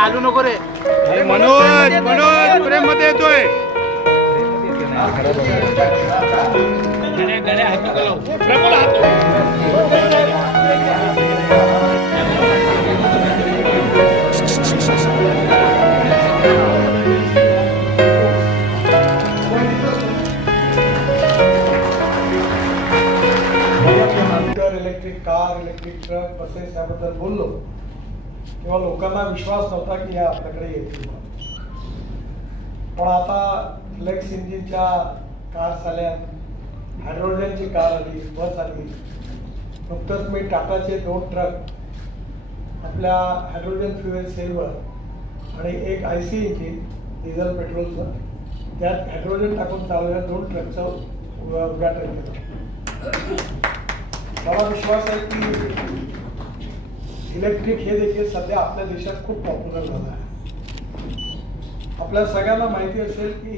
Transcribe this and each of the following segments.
आलू नको रे मनोज मनोज प्रेममध्ये येतोय हात electric car electric truck buses याबद्दल बोललो तेव्हा लोकांना विश्वास नव्हता की या आपल्याकडे येतील. पण आता फ्लेक्स इंजिनच्या कार्स आल्या हायड्रोजनची कार आली बस आली. नुकतंच मी टाटाचे दोन ट्रक आपल्या हायड्रोजन फ्युएल सेलवर आणि एक आय सी इंजिन डिझेल पेट्रोलचं त्यात हायड्रोजन टाकून चालवलेल्या दोन ट्रकचं उद्घाटन केलं. मला विश्वास आहे की इलेक्ट्रिक हे देखील सध्या आपल्या देशात खूप पॉप्युलर झालं आहे. आपल्या सगळ्यांना माहिती असेल की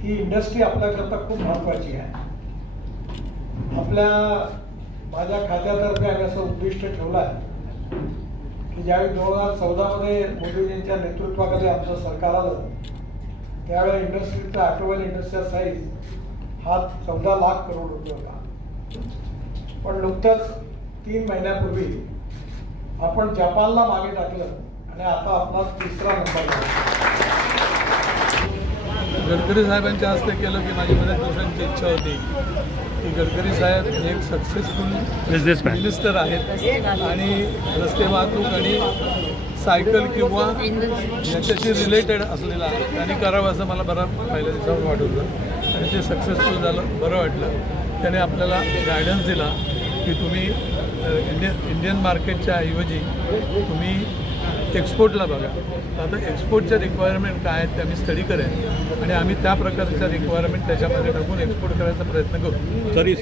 ही इंडस्ट्री आपल्याकरता खूप महत्त्वाची आहे. आपल्या माझ्या खात्यातर्फे आम्ही असं उद्दिष्ट ठेवलं आहे की ज्यावेळी दोन हजार चौदामध्ये मोदीजींच्या नेतृत्वाखाली आमचं सरकार आलं त्यावेळी इंडस्ट्रीचा ऑटोमोबाईल इंडस्ट्रीचा साईज हा चौदा लाख करोड रुपये होता. पण नुकतंच तीन महिन्यापूर्वी आपण जपानला मागे टाकलं आणि आता आपला तिसरा नंबर. गडकरी साहेबांच्या हस्ते केलं की माझी बऱ्याच दिवसांची इच्छा होती की गडकरी साहेब हे एक सक्सेसफुल Businessman. मिनिस्टर आहेत आणि रस्ते वाहतूक आणि सायकल किंवा याच्याशी रिलेटेड असलेला त्यांनी करावं असं मला बरं पहिल्या दिवसावर वाटवलं आणि ते सक्सेसफुल झालं बरं वाटलं. त्याने आपल्याला गायडन्स दिला की तुम्ही इंडियन इंडियन मार्केटच्या ऐवजी तुम्ही एक्सपोर्टला बघा. आता एक्सपोर्टच्या रिक्वायरमेंट काय आहेत ते आम्ही स्टडी करेन. आणि आम्ही त्या प्रकारच्या रिक्वायरमेंट त्याच्यामध्ये टाकून एक्सपोर्ट करायचा प्रयत्न करू. तरी